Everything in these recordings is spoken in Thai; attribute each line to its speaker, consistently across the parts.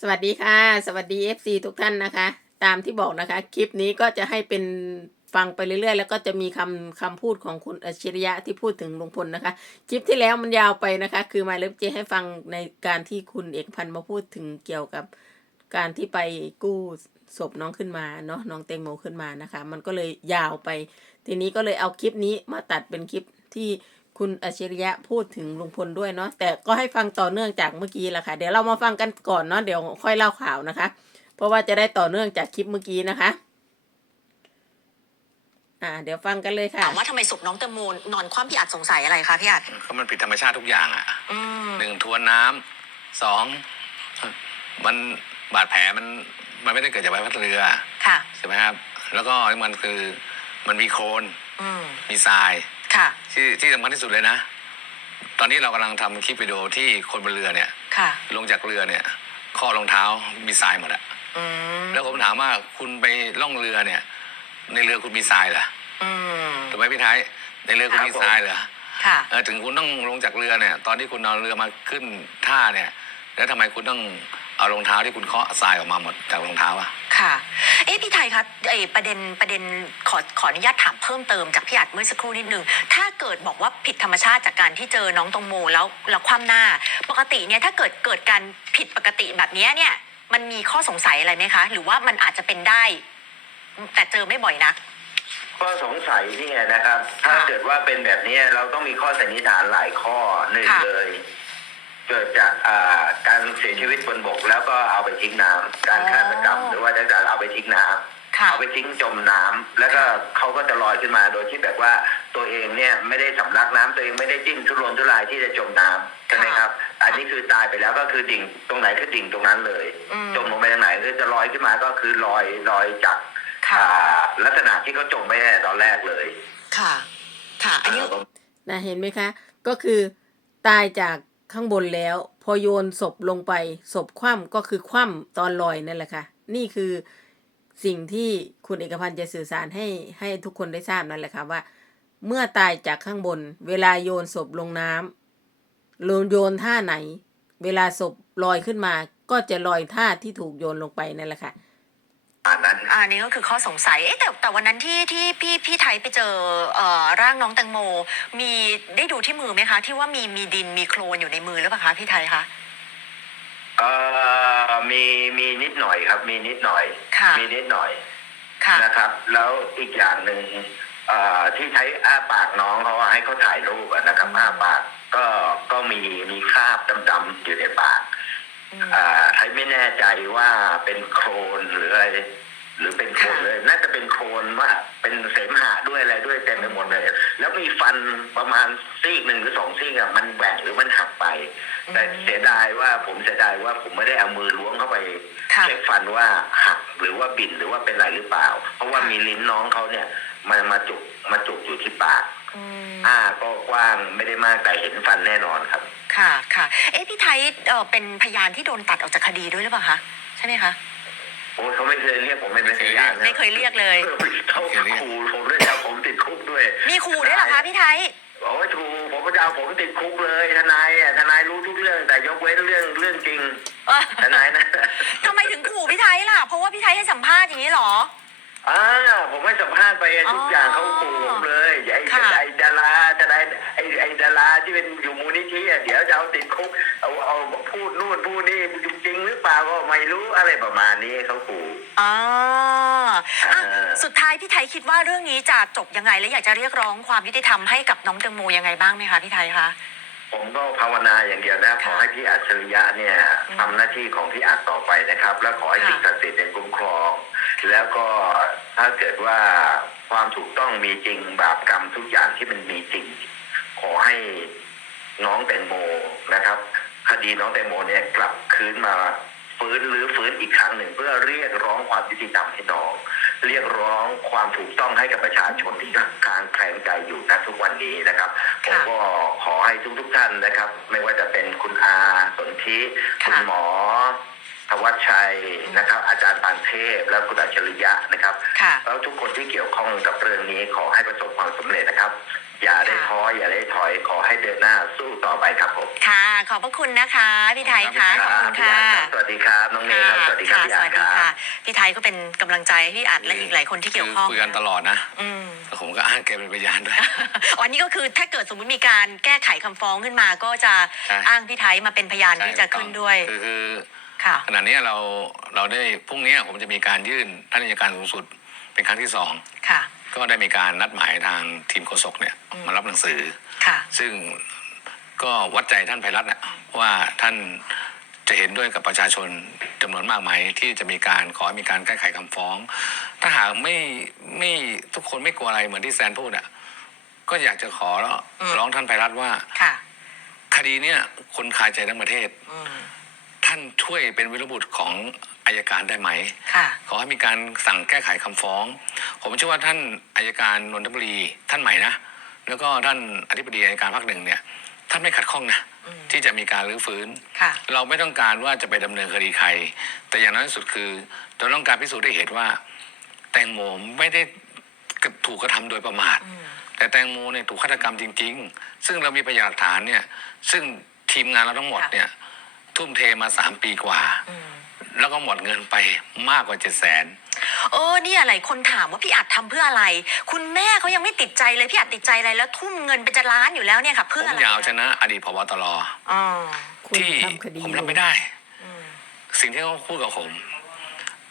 Speaker 1: สวัสดีค่ะ สวัสดี FC ทุกท่านนะคะ ตามที่บอกนะคะ คลิปนี้ก็จะให้เป็นฟังไปเรื่อยๆ แล้วก็จะมีคำคำพูดของคุณอัจฉริยะที่พูดถึงลุงพลนะคะ คลิปที่แล้วมันยาวไปนะคะ คือมาเล็บเจให้ฟังในการที่คุณเอกพันธ์มาพูดถึงเกี่ยวกับการที่ไปกู้ศพน้องขึ้นมาเนาะน้องเตงโมขึ้นมานะคะ มันก็เลยยาวไป ทีนี้ก็เลยเอาคลิปนี้มาตัดเป็นคลิปที่ คุณอัจฉริยะพูดถึงลุงพลด้วยเนาะแต่ก็ให้ฟังต่อเนื่องจากเมื่อกี้แหละค่ะ เดี๋ยวเรามาฟังกันก่อนเนาะเดี๋ยวค่อยเล่าข่าวนะคะ เพราะว่าจะได้ต่อเนื่องจากคลิปเมื่อกี้นะคะอ่าเดี๋ยวฟังกันเลยค่ะ
Speaker 2: ถามว่าทำไมศพน้องแตงโมนอนคว่ำพี่อัดสงสัยอะไรคะพี่อัด
Speaker 3: ก็มันผิดธรรมชาติทุกอย่างอะ
Speaker 2: อืม
Speaker 3: หนึ่งทวนน้ำสองมันบาดแผลมันมันไม่ได้เกิดจากใบพัดเรือ
Speaker 2: ค่ะ
Speaker 3: ใช่ไหมครับ แล้วก็มันคือมันมีโคลน
Speaker 2: อืม
Speaker 3: มีทราย
Speaker 2: ค่ะ
Speaker 3: ที่ที่สำคัญที่สุดเลยนะ ตอนนี้เรากำลังทำคลิปวิดีโอที่คนบนเรือเนี่ย
Speaker 2: ค่ะ
Speaker 3: ลงจากเรือเนี่ย ข้อรองเท้ามีทรายหมดอะ
Speaker 2: อืม
Speaker 3: แล้วผมถามว่าคุณไปล่องเรือเนี่ย ในเรือคุณมีทรายเหรอ
Speaker 2: อืม
Speaker 3: ถูกไหมพี่ไทยในเรือคุณมีทรายเหรอ
Speaker 2: ค่ะ
Speaker 3: เออถึงคุณต้องลงจากเรือเนี่ย ตอนที่คุณเอาเรือมาขึ้นท่าเนี่ย แล้วทำไมคุณต้อง เอารองเท้าที่คุณเคาะทรายออกมาหมดจากรองเท้าอะ
Speaker 2: ค่ะ เอ๊ะพี่ไทยคะไอประเด็นประเด็นขอขออนุญาตถามเพิ่มเติมจากพี่อัดเมื่อสักครู่นิดนึง ถ้าเกิดบอกว่าผิดธรรมชาติจากการที่เจอน้องตงโมแล้วแล้วคว่ำหน้า ปกติเนี่ยถ้าเกิดเกิดการผิดปกติแบบเนี้ยเนี่ย มันมีข้อสงสัยอะไรไหมคะ หรือว่ามันอาจจะเป็นได้ แต่เจอไม่บ่อยนัก
Speaker 4: ข้อสงสัยเนี่ยนะครับ ถ้า
Speaker 2: ค่ะ
Speaker 4: เกิดว่าเป็นแบบนี้เราต้องมีข้อสันนิษฐานหลายข้อหนึ่ง
Speaker 2: ค่ะ
Speaker 4: เลย เกิดจากอ่าการเสียชีวิตบนบก แล้วก็เอาไปทิ้งน้ำการฆาตกรรม หรือว่าจะการเอาไปทิ้งน้ำ
Speaker 2: ค่ะ
Speaker 4: เอาไปทิ้งจมน้ำแล้วก็เขาก็จะลอยขึ้นมาโดยที่แบบว่าตัวเองเนี่ยไม่ได้สำลักน้ำตัวเองไม่ได้จิ้นทุรนทุรายที่จะจมน้ำใช่ไหมครับ อันนี้คือตายไปแล้วก็คือดิ่งตรงไหนคือดิ่งตรงนั้นเลย
Speaker 2: อืม
Speaker 4: จมลงไปทางไหนก็จะลอยขึ้นมาก็คือลอยลอยจาก
Speaker 2: ค่ะ
Speaker 4: อ่าลักษณะที่เขาจมไปตั้งแต่ตอนแรกเลย
Speaker 2: ค่ะ ค่ะ อันนี้
Speaker 1: นะเห็นไหมคะ ก็คือตายจาก ข้างบนแล้ว พอโยนศพลงไปศพคว่ำก็คือคว่ำตอนลอยนั่นแหละค่ะ นี่คือสิ่งที่คุณเอกพันธ์จะสื่อสารให้ให้ทุกคนได้ทราบนั่นแหละค่ะว่า เมื่อตายจากข้างบน เวลาโยนศพลงน้ำลงโยนท่าไหน เวลาศพลอยขึ้นมา ก็จะลอยท่าที่ถูกโยนลงไปนั่นแหละค่ะ
Speaker 4: อันนั้น
Speaker 2: อันนี้ก็คือข้อสงสัยเอ๊ะแต่แต่วันนั้นที่ที่พี่พี่ไทยไปเจอเอ่อร่างน้องแตงโม มีได้ดูที่มือไหมคะ ที่ว่ามีมีดินมีโคลนอยู่ในมือหรือเปล่าคะพี่ไทยคะ
Speaker 4: เอ่อมีมีนิดหน่อยครับ มีนิดหน่อย
Speaker 2: ค่ะ
Speaker 4: มีนิดหน่อย
Speaker 2: ค่ะ
Speaker 4: นะครับ แล้วอีกอย่างหนึ่งเอ่อที่ใช้อ้าปากน้องเขาอะให้เขาถ่ายรูปอะนะครับ
Speaker 2: อืม
Speaker 4: อ้าปากก็ก็มีมีคราบดำๆอยู่ในปาก
Speaker 2: อืม
Speaker 4: อ่าใช้ไม่แน่ใจว่าเป็นโครนหรืออะไรหรือเป็นโครน
Speaker 2: ค่ะ
Speaker 4: เลย น่าจะเป็นโครนว่าเป็นเสมหะด้วยอะไรด้วยเต็มไปหมดเลย แล้วมีฟันประมาณซีกหนึ่งหรือสองซีกอะมันแหว่งหรือมันหักไป แต่เสียดายว่าผมเสียดายว่าผมไม่ได้เอามือล้วงเข้าไป
Speaker 2: ค่ะ
Speaker 4: เช็คฟันว่าหักหรือว่าบินหรือว่าเป็นอะไรหรือเปล่า เพราะว่า
Speaker 2: ค่ะ
Speaker 4: มีลิ้นน้องเขาเนี่ยมันมาจุกมาจุกอยู่ที่ปาก
Speaker 2: อืม
Speaker 4: อ้าก็กว้างไม่ได้มากแต่เห็นฟันแน่นอนครับ
Speaker 2: ค่ะค่ะ เอ๊ะพี่ไทยเอ่อเป็นพยานที่โดนตัดออกจากคดีด้วยหรือเปล่าคะใช่ไหมคะ
Speaker 4: โอ้ยเขาไม่เคยเรียกผมไม่เป็นพยานนะ
Speaker 2: ไม่เคยเรียกเลย
Speaker 4: เขาขู่ผมด้วยนะผมติดคุกด้วย
Speaker 2: มีครูด้วยเหรอคะพี่ไทย
Speaker 4: โอ้ยถูกผมจะเอาผมติดคุกเลยทนายอะทนายรู้ทุกเรื่องแต่ยกเว้นเรื่องเรื่องจริง
Speaker 2: เอ่อ
Speaker 4: ทนายนะ
Speaker 2: ทำไมถึงขู่พี่ไทยล่ะ เพราะว่าพี่ไทยให้สัมภาษณ์อย่างนี้เหรอ
Speaker 4: อ่าผมให้สัมภาษณ์ไปทุกอย่างเขาขู่ผมเลยไอ้
Speaker 2: ค่ะ
Speaker 4: ไอ้ดาราทนายไอ้ไอ้ดาราที่เป็นอยู่มูลนิธิอะเดี๋ยวจะเอาติดคุกเอาเอาพูดนู่นพูดนี่จริงหรือเปล่าก็ไม่รู้อะไรประมาณนี้เขาขู่
Speaker 2: อ๋ออะ
Speaker 4: เออ
Speaker 2: สุดท้ายพี่ไทยคิดว่าเรื่องนี้จะจบยังไง และอยากจะเรียกร้องความยุติธรรมให้กับน้องแตงโมยังไงบ้างไหมคะพี่ไทยคะ
Speaker 4: ผมก็ภาวนาอย่างเดียวนะ ขอให้พี่อัจฉริยะเนี่ย
Speaker 2: อืม
Speaker 4: ทำหน้าที่ของพี่อัจต่อไปนะครับ แล้วขอให้
Speaker 2: ค่ะ
Speaker 4: สิ่งศักดิ์สิทธิ์เนี่ยคุ้มครอง แล้วก็ถ้าเกิดว่าความถูกต้องมีจริงบาปกรรมทุกอย่างที่มันมีจริง ขอให้น้องแตงโมนะครับ คดีน้องแตงโมเนี่ยกลับคืนมาฟื้นหรือฟื้นอีกครั้งหนึ่ง เพื่อเรียกร้องความยุติธรรมให้น้อง เรียกร้องความถูกต้องให้กับประชาชนที่กลางแคลงใจอยู่ณทุกวันนี้นะครับผม
Speaker 2: ค่ะ
Speaker 4: ก็ขอให้ทุกๆท่านนะครับ ไม่ว่าจะเป็นคุณอาสนธิ
Speaker 2: ค่ะ
Speaker 4: คุณหมอ ธวัชชัยนะครับ อาจารย์ปานเทพ และคุณอัจฉริยะนะครับ
Speaker 2: ค่ะ
Speaker 4: แล้วทุกคนที่เกี่ยวข้องกับเรื่องนี้ขอให้ประสบความสำเร็จนะครับ อย่าได้
Speaker 2: ค่ะ
Speaker 4: ท้ออย่าได้ถอยขอให้เดินหน้าสู้ต่อไปครับผม
Speaker 2: ค่ะ ขอบพระคุณนะคะพี่ไทยคะขอบคุณ
Speaker 4: พี่
Speaker 2: ค่ะ
Speaker 4: อาร์ตครับสวัสดีครับน้องเน
Speaker 2: พี่ไทยก็เป็นกำลังใจให้พี่อัดและอีกหลายคนที่เกี่ยวข้อง
Speaker 3: คุยกันตลอดนะ
Speaker 2: อืม
Speaker 3: แล้วผมก็อ้างแกเป็นพยานด้วย
Speaker 2: อันนี้ก็คือถ้าเกิดสมมติมีการแก้ไขคำฟ้องขึ้นมาก็จะ
Speaker 3: ใช่
Speaker 2: อ้างพี่ไทยมาเป็นพยานที่จะขึ้นด้วย
Speaker 3: คือคือ
Speaker 2: ค่ะ
Speaker 3: ขณะนี้เราเราได้พรุ่งนี้ผมจะมีการยื่นท่านอัยการสูงสุดเป็นครั้งที่สอง
Speaker 2: ค่ะ
Speaker 3: ก็ได้มีการนัดหมายทางทีมโฆษกเนี่ย
Speaker 2: อืม
Speaker 3: มารับหนังสือ
Speaker 2: ค่ะ
Speaker 3: ซึ่งก็วัดใจท่านไพรัตน์นะว่าท่านจะเห็นด้วยกับประชาชนจำนวนมากไหมที่จะมีการขอให้มีการแก้ไขคำฟ้อง ถ้าหากไม่ไม่ทุกคนไม่กลัวอะไรเหมือนที่แซนพูดอะก็อยากจะขอ
Speaker 2: อืม
Speaker 3: ร้องท่านไพรัตน์ว่า
Speaker 2: ค่ะ
Speaker 3: คดีเนี้ยคนคาใจทั้งประเทศ
Speaker 2: อืม
Speaker 3: ท่านช่วยเป็นวิรบุตรของอายการได้ไหม
Speaker 2: ค่ะ
Speaker 3: ขอให้มีการสั่งแก้ไขคำฟ้อง ผมเชื่อว่าท่านอายการนนทบุรีท่านใหม่นะ แล้วก็ท่านอธิบดีอายการภาคหนึ่งเนี่ย ท่านไม่ขัดข้องนะ
Speaker 2: อืม
Speaker 3: ที่จะมีการรื้อฟื้น
Speaker 2: ค่ะ
Speaker 3: เราไม่ต้องการว่าจะไปดำเนินคดีใคร แต่อย่างน้อยที่สุดคือเราต้องการพิสูจน์ได้เห็นว่า แตงโมไม่ได้ถูกกระทำโดยประมาท
Speaker 2: อืม
Speaker 3: แต่แตงโมเนี่ยถูกฆาตกรรมจริง ๆ ซึ่งเรามีพยานหลักฐานเนี่ย ซึ่งทีมงานเราทั้งหมด
Speaker 2: ค่ะ
Speaker 3: เนี่ย ทุ่มเทมาสามปีกว่า
Speaker 2: อืม
Speaker 3: แล้วก็หมดเงินไปมากกว่าเจ็ดแสน
Speaker 2: เออเนี่ยหลายคนถามว่าพี่อัดทำเพื่ออะไร คุณแม่เขายังไม่ติดใจเลยพี่อัดติดใจอะไรแล้วทุ่มเงินเป็นจะล้านอยู่แล้วเนี่ยค่ะ
Speaker 3: ผ
Speaker 2: เพื่อ
Speaker 3: ม
Speaker 2: อะไร
Speaker 3: อยากเอาชนะอดีตพบตร
Speaker 2: อ๋อ
Speaker 1: คุณ
Speaker 3: ที่
Speaker 1: ทำคดี
Speaker 3: ผม
Speaker 1: อยู่
Speaker 3: รับไม่ได้
Speaker 2: อืม
Speaker 3: สิ่งที่เขาพูดกับผม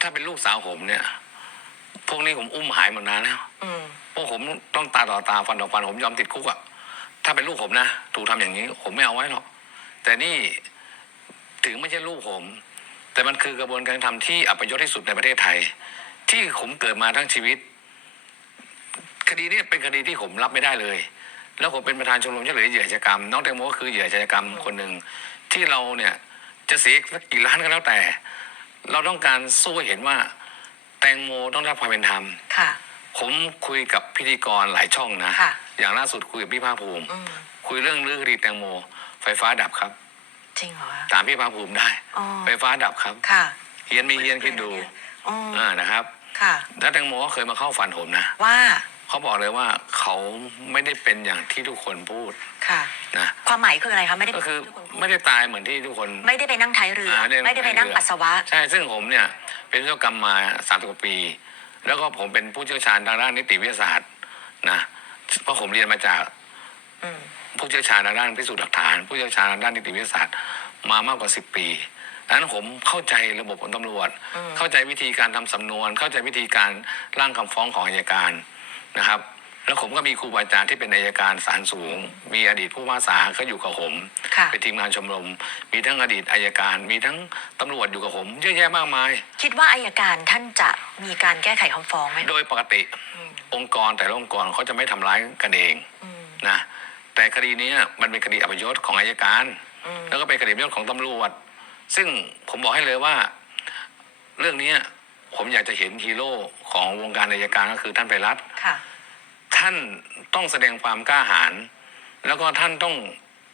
Speaker 3: ถ้าเป็นลูกสาวผมเนี่ย พวกนี้ผมอุ้มหายหมดนานแล้ว
Speaker 2: อืม
Speaker 3: พวกผมต้องตาต่อตาฟันต่อฟันผมยอมติดคุกอะถ้าเป็นลูกผมนะถูกทำอย่างนี้ ผมไม่เอาไว้หรอกแต่นี่ ถึงไม่ใช่ลูกผม แต่มันคือกระบวนการทำที่อัปยศที่สุดในประเทศไทย ที่ผมเกิดมาทั้งชีวิต คดีนี้เป็นคดีที่ผมรับไม่ได้เลย แล้วผมเป็นประธานชมรมช่วยเหลือเหยื่ออาชญากรรมน้องแตงโมก็คือเหยื่ออาชญากรรมคนหนึ่งที่เราเนี่ยจะเสียสักกี่ล้านก็แล้วแต่ เราต้องการสู้ให้เห็นว่า แตงโมต้องได้รับความเป็นธรรม
Speaker 2: ค่ะ
Speaker 3: ผมคุยกับพิธีกรหลายช่องนะ
Speaker 2: ค่ะ
Speaker 3: อย่างล่าสุดคุยกับพี่ภาคภูมิ
Speaker 2: อืม
Speaker 3: คุยเรื่องเรื่องคดีแตงโม ไฟฟ้าดับครับ
Speaker 2: จริงเหรอ
Speaker 3: ตามพี่ภาคภูมิได้
Speaker 2: อ๋อ
Speaker 3: ไฟฟ้าดับครับ
Speaker 2: ค่ะ
Speaker 3: เฮียนมีเฮียนคิดดู
Speaker 2: อ๋อ
Speaker 3: อ่านะครับ
Speaker 2: ค่ะ
Speaker 3: แล้วแตงโมก็เคยมาเข้าฝันผมนะ
Speaker 2: ว่า
Speaker 3: เขาบอกเลยว่าเขาไม่ได้เป็นอย่างที่ทุกคนพูด
Speaker 2: ค่ะ
Speaker 3: นะ
Speaker 2: ความหมายคืออะไรคะไม่ได้
Speaker 3: ก็คือ
Speaker 2: ทุกคนพูด
Speaker 3: ไม่ได้ตายเหมือนที่ทุกคน
Speaker 2: ไม่ได้ไปนั่งท้ายเรือ
Speaker 3: อ่า
Speaker 2: ไม่ได้ไปนั่งปัสสาวะ
Speaker 3: ใช่ซึ่งผมเนี่ย เป็นวิศวกรรมมาสามสิบกว่าปี แล้วก็ผมเป็นผู้เชี่ยวชาญทางด้านนิติวิทยาศาสตร์นะเพราะผมเรียนมาจาก
Speaker 2: อืม
Speaker 3: ผู้เชี่ยวชาญทางด้านพิสูจน์หลักฐาน ผู้เชี่ยวชาญทางด้านนิติวิทยาศาสตร์มามากกว่าสิบปีดังนั้นผมเข้าใจระบบของตำรวจ
Speaker 2: อืม
Speaker 3: เข้าใจวิธีการทำสำนวน เข้าใจวิธีการร่างคำฟ้องของอายการนะครับ แล้วผมก็มีครูบาอาจารย์ที่เป็นอายการศาลสูง มีอดีตผู้ว่าสาก็อยู่กับผม
Speaker 2: ค่ะ
Speaker 3: เป็นทีมงานชมรม มีทั้งอดีตอายการ มีทั้งตำรวจอยู่กับผมเยอะแยะมากมาย
Speaker 2: คิดว่าอายการท่านจะมีการแก้ไขคำฟ้องไหม
Speaker 3: โดยปกติ
Speaker 2: อืม
Speaker 3: องค์กรแต่ละองค์กรเขาจะไม่ทำร้ายกันเอง
Speaker 2: อืม
Speaker 3: นะ แต่คดีนี้มันเป็นคดีอัปยศของอายการ
Speaker 2: อืม
Speaker 3: แล้วก็เป็นคดีอัปยศของตำรวจ ซึ่งผมบอกให้เลยว่า เรื่องนี้ผมอยากจะเห็นฮีโร่ของวงการอายการก็คือท่านไพรัตน์
Speaker 2: ค่ะ
Speaker 3: ท่านต้องแสดงความกล้าหาญแล้วก็ท่านต้อง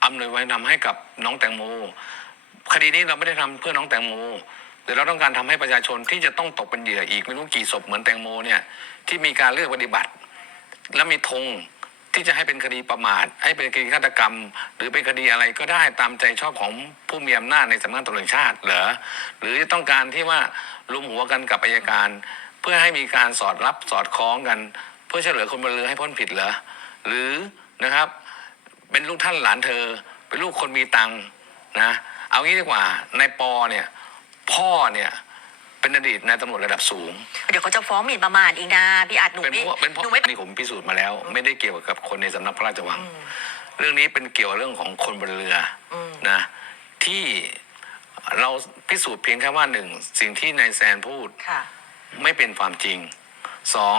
Speaker 3: อำนวยไว้นำให้กับน้องแตงโม คดีนี้เราไม่ได้ทำเพื่อน้องแตงโมแต่เราต้องการทำให้ประชาชนที่จะต้องตกเป็นเหยื่ออีกไม่รู้กี่ศพเหมือนแตงโมเนี่ยที่มีการเลือกปฏิบัติ และมีธง ที่จะให้เป็นคดีประมาท ให้เป็นคดีฆาตกรรม หรือเป็นคดีอะไรก็ได้ตามใจชอบของผู้มีอำนาจในสำนักงานตำรวจแห่งชาติเหรอหรือต้องการที่ว่ารวมหัวกันกับอายการ เพื่อให้มีการสอดรับสอดคล้องกัน เพื่อเหลือคนบนเรือให้พ้นผิดเหรอหรือนะครับ เป็นลูกท่านหลานเธอ เป็นลูกคนมีตังค์นะ เอางี้ดีกว่านายปอเนี่ยพ่อเนี่ย เป็นอดีตนายตำรวจระดับสูง
Speaker 2: เดี๋ยวเขาจะฟ้องหมิ่นประมาทอีกนะพี่อัดหนู
Speaker 3: เป็น
Speaker 2: ไม่
Speaker 3: เพราะเป็นเพราะ
Speaker 2: หนูไม่
Speaker 3: นี่ผมพิสูจน์มาแล้ว ไม่ได้เกี่ยวกับคนในสำนักพระราชวัง
Speaker 2: อืม
Speaker 3: เรื่องนี้เป็นเกี่ยวกับเรื่องของคนบนเรือ
Speaker 2: อืม
Speaker 3: นะที่เราพิสูจน์เพียงแค่ว่าหนึ่งสิ่งที่นายแซนพูด
Speaker 2: ค่ะ
Speaker 3: ไม่เป็นความจริงสอง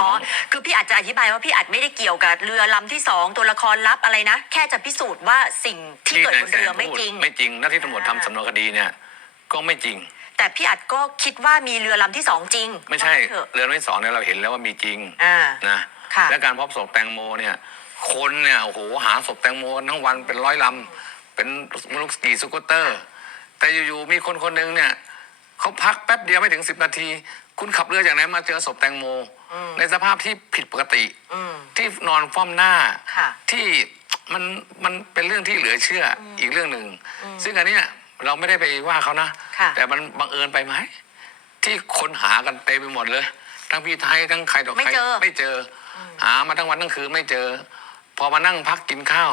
Speaker 2: อ๋อ คือพี่อาจจะอธิบายว่าพี่อาจไม่ได้เกี่ยวกับเรือลำที่สองตัวละครลับอะไรนะ แค่จะพิสูจน์ว่าสิ่งที่เกิดบนเรือไม่จริง
Speaker 3: ไม่จริงหน้าที่ตำรวจทำสำนวนคดีเนี่ย ก็ไม่จริง
Speaker 2: แต่พี่อัดก็คิดว่ามีเรือลำที่สองจริง
Speaker 3: ไม่ใช่
Speaker 2: ว่างั้นเถอะ
Speaker 3: เรือนที่สองเนี่ยเราเห็นแล้วว่ามีจริง
Speaker 2: อ่า
Speaker 3: นะ
Speaker 2: ค่ะ
Speaker 3: และการพบศพแตงโมเนี่ย คนเนี่ยโอ้โหหาศพแตงโมทั้งวันเป็นร้อยลำเป็นลูกกี่สกูตเตอร์ แต่อยู่ๆมีคนคนหนึ่งเนี่ยเขาพักแป๊บเดียวไม่ถึงสิบนาที คุณขับเรือจากไหนมาเจอศพแตงโม
Speaker 2: อืม
Speaker 3: ในสภาพที่ผิดปกติ
Speaker 2: อืม
Speaker 3: ที่นอนฟ้อมหน้า
Speaker 2: ค่ะ
Speaker 3: ที่มันมันเป็นเรื่องที่เหลือเชื่อออีกเรื่องหนึ่ง ซึ่งอันเนี้ย เราไม่ได้ไปว่าเขานะ
Speaker 2: ค่ะ
Speaker 3: แต่มันบังเอิญไปไหมที่คนหากันเต็มไปหมดเลย ทั้งพี่ไทยทั้งใครต่อใคร
Speaker 2: ไม่เจอ
Speaker 3: ไม่เจออหามาทั้งวันทั้งคืนไม่เจอ พอมานั่งพักกินข้าว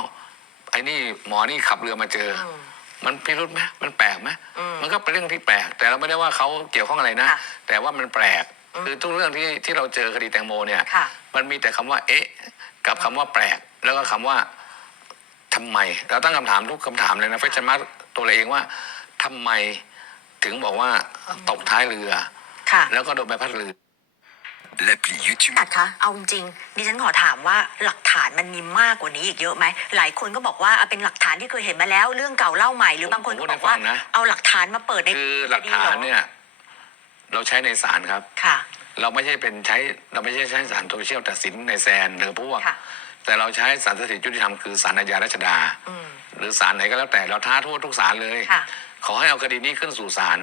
Speaker 3: ไอ้นี่หมอนี่ขับเรือมาเจออ
Speaker 2: ม
Speaker 3: มันพิรุธไหมมันแปลกไหม
Speaker 2: อืม
Speaker 3: มันก็เป็นเรื่องที่แปลก แต่เราไม่ได้ว่าเขาเกี่ยวข้องอะไรนะ
Speaker 2: ค่ะ
Speaker 3: แต่ว่ามันแปลก คือทุกเรื่องที่ที่เราเจอคดีแตงโมเนี่ย
Speaker 2: ค่ะ
Speaker 3: มันมีแต่คำว่า เอ๊ะ กับคำว่าแปลก แล้วก็คำว่าทำไม เราตั้งคำถามทุกคำถามเลยนะเฟชมา ตัวเราเองว่าทำไมถึงบอกว่าตกท้ายเรือ
Speaker 2: ค่ะ
Speaker 3: แล้วก็โดนใบพัดเรือ
Speaker 5: L'appli YouTube.
Speaker 2: ตัดคะเอาจริงๆดิฉันขอถามว่าหลักฐานมันมีมากกว่านี้อีกเยอะไหมหลายคนก็บอกว่าเอาเป็นหลักฐานที่เคยเห็นมาแล้ว เรื่องเก่าเล่าใหม่หรือบางคนก็บอกว่า
Speaker 3: ผมพูดให้ฟังนะ
Speaker 2: เอาหลักฐานมาเปิดใน
Speaker 3: คือหลักฐานเนี่ย เราใช้ในศาลครับ
Speaker 2: ค่ะ
Speaker 3: เราไม่ใช่เป็นใช้เราไม่ใช่ใช้ศาลโซเชียลตัดสินในแซนหรือพวก
Speaker 2: ค่ะ
Speaker 3: แต่เราใช้ศาลสถิตยุติธรรมคือศาลอาญารัชดา
Speaker 2: อืม
Speaker 3: หรือศาลไหนก็แล้วแต่เราท้าโทษทุกศาลเลย
Speaker 2: ค่ะ
Speaker 3: ขอให้เอาคดีนี้ขึ้นสู่ศาล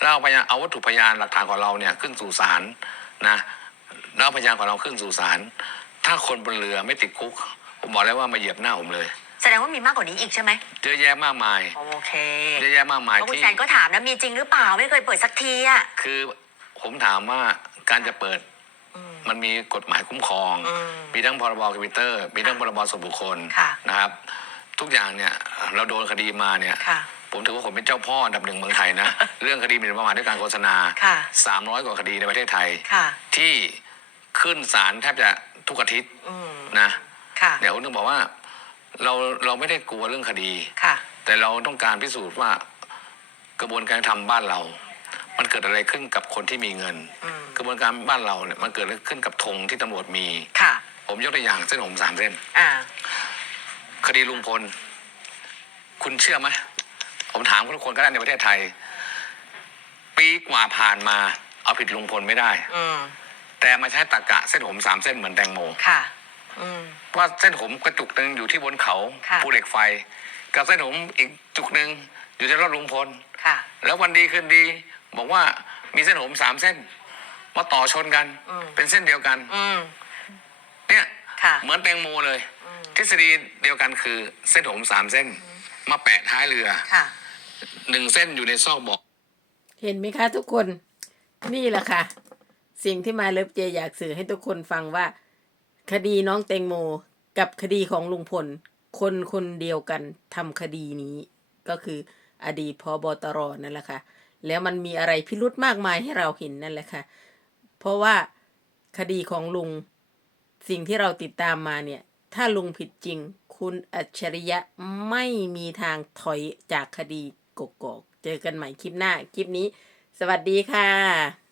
Speaker 3: แล้วเอาพยานเอาวัตถุพยานหลักฐานของเราเนี่ยขึ้นสู่ศาลนะแล้วเอาพยานของเราขึ้นสู่ศาลถ้าคนบนเรือไม่ติดคุก ผมบอกแล้วว่ามาเหยียบหน้าผมเลย
Speaker 2: แสดงว่ามีมากกว่านี้อีกใช่ไหม
Speaker 3: เยอะแยะมากมาย
Speaker 2: โอเค
Speaker 3: เยอะแยะมากมาย
Speaker 2: เพราะคุณ
Speaker 3: ที่
Speaker 2: แซนก็ถามนะมีจริงหรือเปล่าไม่เคยเปิดสักทีอะ
Speaker 3: คือผมถามว่าการจะเปิด
Speaker 2: อื ม
Speaker 3: มันมีกฎหมายคุ้มครอง
Speaker 2: อืม
Speaker 3: มีทั้งพรบคอมพิวเตอร์ มีทั้งพรบส่วนบุคคล
Speaker 2: ค่ะ
Speaker 3: นะครับ ทุกอย่างเนี่ยเราโดนคดีมาเนี่ย
Speaker 2: ค่ะ
Speaker 3: ผมถือว่าผมเป็นเจ้าพ่ออันดับหนึ่งเมืองไทยนะ เรื่องคดีหมิ่นประมาทด้วยการโฆษณา
Speaker 2: ค่ะ
Speaker 3: สามร้อยกว่าคดีในประเทศไทย
Speaker 2: ค่ะ
Speaker 3: ที่ขึ้นศาลแทบจะทุกอาทิตย์
Speaker 2: อืม
Speaker 3: นะ
Speaker 2: ค่ะ
Speaker 3: เดี๋ยวผมต้องบอกว่าเราเราไม่ได้กลัวเรื่องคดี
Speaker 2: ค่ะ
Speaker 3: แต่เราต้องการพิสูจน์ว่ากระบวนการทำบ้านเรา มันเกิดอะไรขึ้นกับคนที่มีเงิน
Speaker 2: อืม
Speaker 3: กระบวนการบ้านเราเนี่ยมันเกิดอะไรขึ้นกับธงที่ตำรวจมี
Speaker 2: ค่ะ
Speaker 3: ผมยกตัวอย่างเส้นผมสามเส้น
Speaker 2: อ่า
Speaker 3: คดีลุงพล คุณเชื่อไหมผมถามทุกคนก็ได้ในประเทศไทย ปีกว่าผ่านมาเอาผิดลุงพลไม่ได้
Speaker 2: อืม
Speaker 3: แต่มาใช้ตะกะเส้นผมสามเส้นเหมือนแตงโม
Speaker 2: ค่ะ อืม
Speaker 3: ว่าเส้นผมกระจุกหนึ่งอยู่ที่บนเขา
Speaker 2: ค่ะ
Speaker 3: ภูเหล็กไฟ กับเส้นผมอีกจุกหนึ่งอยู่ที่รถลุงพล
Speaker 2: ค่ะ
Speaker 3: แล้ววันดีคืนดี บอกว่ามีเส้นผมสามเส้น มาต่อชนกัน
Speaker 2: อืม
Speaker 3: เป็นเส้นเดียวกัน
Speaker 2: อืม
Speaker 3: เนี่ย
Speaker 2: ค่ะ
Speaker 3: เหมือนแตงโมเลย
Speaker 2: อืม
Speaker 3: ทฤษฎีเดียวกันคือเส้นผมสามเส้น มาแปะท้ายเรือ
Speaker 2: ค่ะ
Speaker 3: หนึ่งเส้นอยู่ในซอกเบาะ
Speaker 1: เห็นไหมคะทุกคนนี่แหละค่ะ สิ่งที่มาเลิฟเจอยากสื่อให้ทุกคนฟังว่า คดีน้องแตงโมกับคดีของลุงพล คนคนเดียวกันทำคดีนี้ ก็คืออดีตพบตรนั่นแหละค่ะ แล้วมันมีอะไรพิรุธมากมายให้เราเห็นนั่นแหละค่ะ เพราะว่าคดีของลุงสิ่งที่เราติดตามมาเนี่ย ถ้าลุงผิดจริง คุณอัจฉริยะไม่มีทางถอยจากคดีกกอก เจอกันใหม่คลิปหน้า คลิปนี้ สวัสดีค่ะ